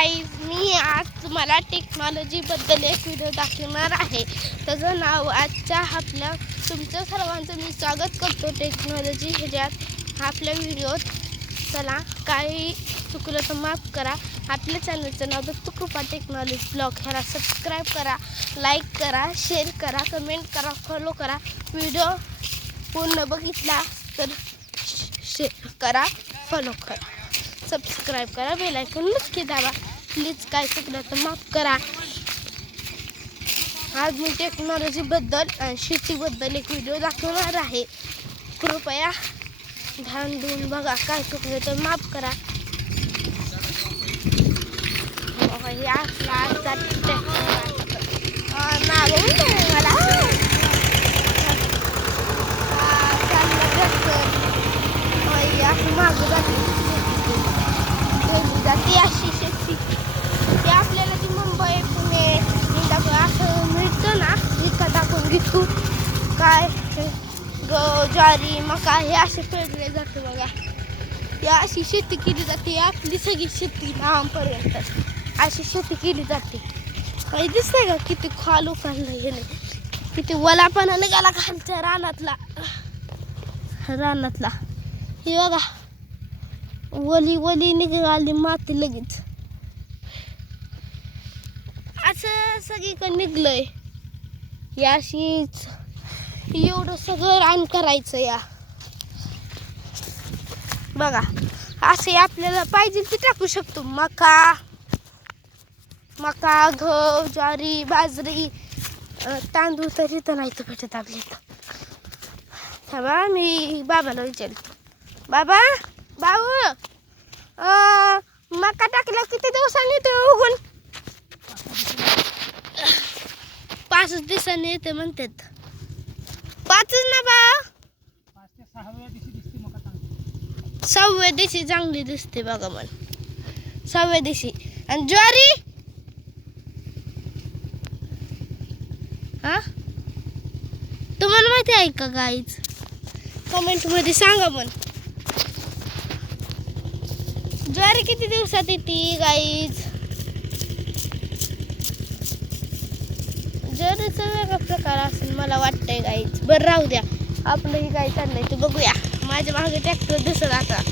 Guys, मी आज तुम्हाला टेक्नॉलॉजीबद्दल एक व्हिडिओ दाखवणार आहे. त्याचं नाव आजच्या आपल्या तुमचं सर्वांचं मी स्वागत करतो टेक्नॉलॉजी ह्याच्यात आपल्या व्हिडिओत. चला, काही चुकलं तर माफ करा. आपल्या चॅनलचं नाव दत्तू कृपा टेक्नॉलॉजी ब्लॉग. ह्याला सबस्क्राईब करा, लाईक करा, शेअर करा, कमेंट करा, फॉलो करा. व्हिडिओ पूर्ण बघितला तर शेअर करा, फॉलो करा, सबस्क्राईब करा, बेल आयकॉन नक्की दाबा. प्लीज काय चुकलं तर माफ करा. आज मी टेक्नॉलॉजीबद्दल आणि शेतीबद्दल एक व्हिडिओ दाखवणार आहे. कृपया ध्यान देऊन बघा. काय चुकलं तर माफ करा. हे असला आजचा मला असं मागं जाते अशी शेती. ते आपल्याला ती मुंबई पुणे असं मिळतं ना, विकत आपण घेतो. काय ज्वारी मका हे असे पेरले जातं बघा. या अशी शेती केली जाते. आपली सगळी शेती लांबपर्यंत अशी शेती केली जाते. काही दिसतंय का किती खाल उचललं हे नाही, किती वलापणा निघाला खालच्या रानातला. हे बघा, वली निघाली माती लगेच. असं सगळीकडे निघलंय. या अशीच एवढं सगळं रान करायचं. या बघा, असे आपल्याला पाहिजे ते टाकू शकतो. मका, गहू, ज्वारी, बाजरी, तांदूळ तर इथं नाही तर भेटत आपल्या इथं. थांबा, मी बाबाला विचारतो. बाबा, मका टाकल्या किती दिवसांनी येतो उगून? 5 दिवसांनी येते म्हणतात. 5च ना बा, 6व्या दिवशी चांगली दिसते बघा. मला 6व्या दिवशी. आणि ज्वारी तुम्हाला माहिती आहे का गाईज? कमेंट मध्ये सांगा. पण ज्वारी किती दिवसात येते गाईज? ज्वारीचा वेगळा प्रकार असेल मला वाटतंय गाईज. बरं राहू द्या, आपलं ही काय चाललंय ते बघूया. माझ्या मागे ट्रॅक्टर दिसत आता.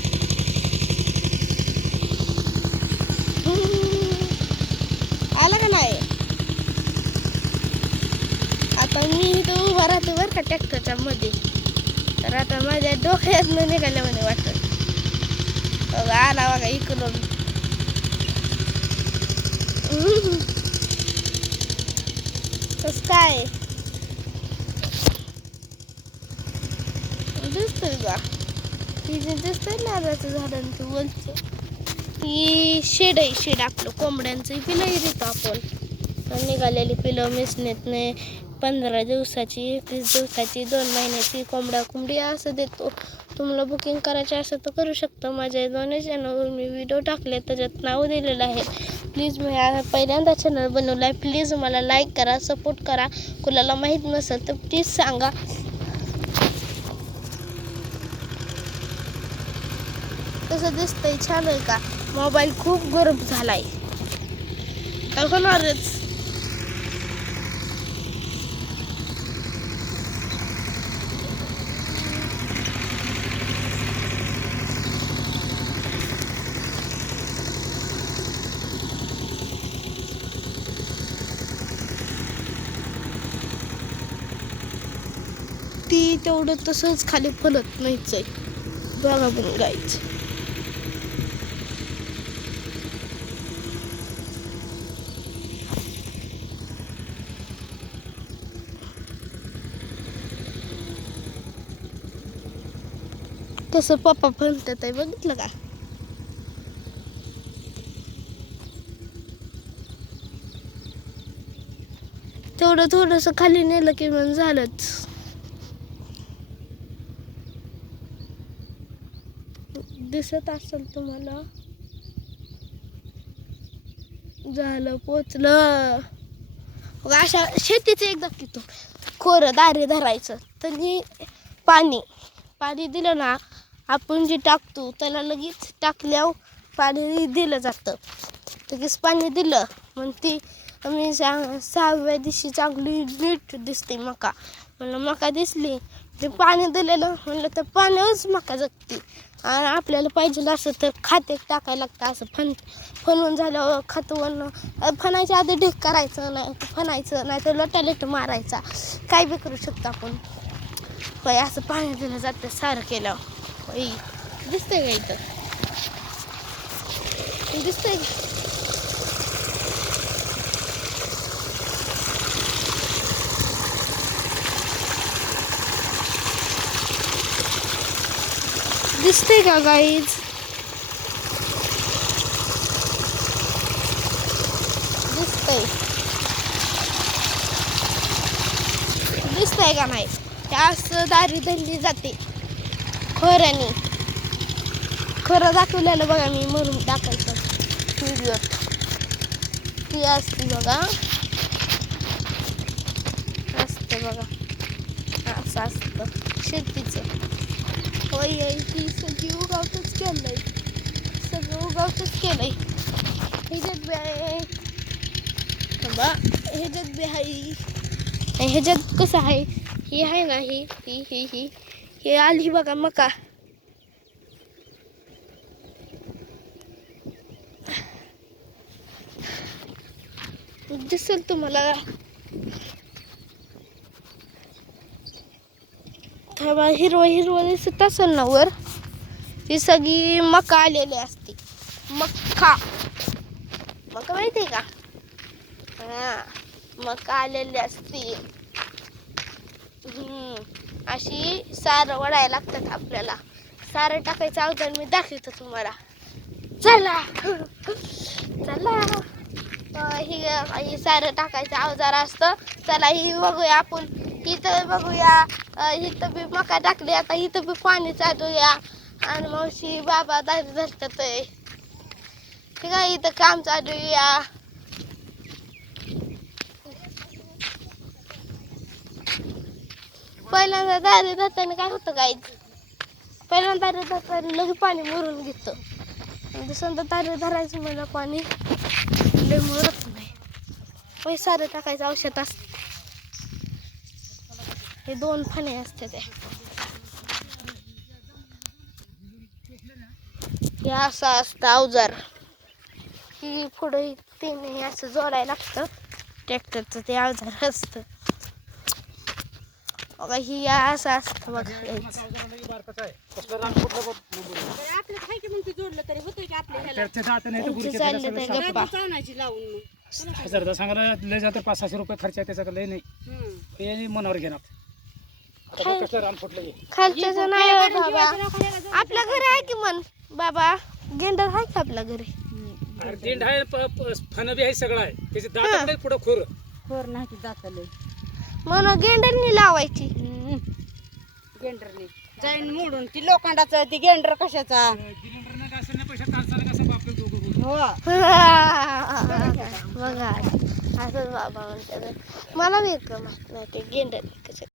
आला का नाही? आता मी इथं उभा राहते बरं का ट्रॅक्टरच्या मध्ये. तर आता माझ्या डोक्यात न निघाल्यामध्ये वाटत. आला बघा इकडून. कसं काय दिसतंय का? तिथे दिसतंय नारळाचं झाडांचं वरचं. ही शेड आहे. शेड आपलं कोंबड्यांचं पिलं देतो आपण. निघालेली पिलं मिसनेतने 15 दिवसाची, 21 दिवसाची, 2 महिन्याची कोंबडी असं देतो. तुम्हाला बुकिंग करायचे असेल तर करू शकता. माझ्या दोन्ही चॅनलवर मी व्हिडिओ टाकले, त्याच्यात नाव दिलेलं आहे. प्लीज मी पहिल्यांदा चॅनल बनवला आहे. प्लीज मला लाईक करा, सपोर्ट करा. कुणाला माहीत नसेल तर प्लीज सांगा. कसं दिसतंय? छान आहे का? मोबाईल खूप गरम झालाय. काय होणारच. ती तेवढं तसंच खाली फलत नाहीच आहे बघा. पण गाईच कसं पप्पा फलतात आहे बघितलं का? तेवढं थोडंसं खाली नेलं की मग झालंच. दिसत असेल तुम्हाला. झालं, पोचलं. अशा शेतीचं एकदा तिथं खोरं दारे धरायचं. तरी पाणी दिलं ना, आपण जे टाकतो त्याला लगेच टाकल्यावर पाणी दिलं जातं. लगेच पाणी दिलं मग ती मी 6व्या दिवशी चांगली नीट दिसते मका. म्हणलं मका दिसली ते पाणी दिलेलं म्हणलं तर पाण्यावरच मका जगते. आणि आपल्याला पाहिजे असं तर खाते टाकायला लागतं. असं फणून झाल्यावर खतवणं फणायच्या आधी ढीक करायचं नाही, फणायचं नाही तर लोटालेट मारायचा, काय बी करू शकतो आपण. होय असं पाणी दिलं जातं सारं केल्यावर. होय दिसतंय का इथं? दिसतंय दिसतंय का गाईज? दिसतंय का नाही? असं दारी धरली जाते खोऱ्याने. खरं दाखवलेलं बघा मी मरून टाकायचं व्हिडिओ. ती असते बघा, असतं बघा, असं असतं शेतीचं. होय ती सगळी उगावतच केलंय, सगळं उगावतच केलंय. ह्याच्यात बी आहे बा, ह्याच्यात बी आहे. ह्याच्यात कसं आहे, ही आहे ना, ही आली बघा मका. दिसेल तुम्हाला. हिरवं हिरवं दिसत असेल ना वर, ही सगळी मका आलेली असते. मका माहिती आहे का? मका आलेली असते. अशी सारं वडायला लागतात आपल्याला. सारं टाकायचं अवजार मी दाखवतो तुम्हाला. चला ही सारं टाकायचं अवजार असतं. चला ही बघूया आपण. इथं बघूया, इथं बी मका टाकली. आता इथं बी पाणी चालूया आणि मावशी बाबा दारी धरतात. ठीक आहे, इथं काम चालूया. पहिल्यांदा दारी धरताना काय होतं गाईज? पहिल्यांदा दारी धरताना लगे पाणी मुरून घेतं. दुसऱ्यांदा दारी धरायचं मला पाणी लय मुरत नाही. सारं टाकायचं औषध असतं. हे 2 फणे असते ते. हे असं असतं अवजार. ही पुढे 3 असं जोडायला लागतं. ट्रॅक्टरचं ते अवजार असतं बघा. ही असं असतं बघा. हजार सांगायला लय जातं. 500-600 रुपये खर्च आहे त्याचा, लय नाही मनावर घेणार. खालच्याचं नाही हो बाबा. आपल्या घरी आहे की मन बाबा, गेंडा आहे का आपल्या घरी? गेंड आहे, फन बी आहे, सगळं आहे. त्याचे दात पुढं खोर नाही दाताले म्हणून गेंडरनी लावायची. गेंडरने जाईन मोडून ती लोखंडाचं. ती गेंडर कशाचा? हो बघा असंच बाबा म्हणतात. मला वेगळं माहित नाही ते गेंडर.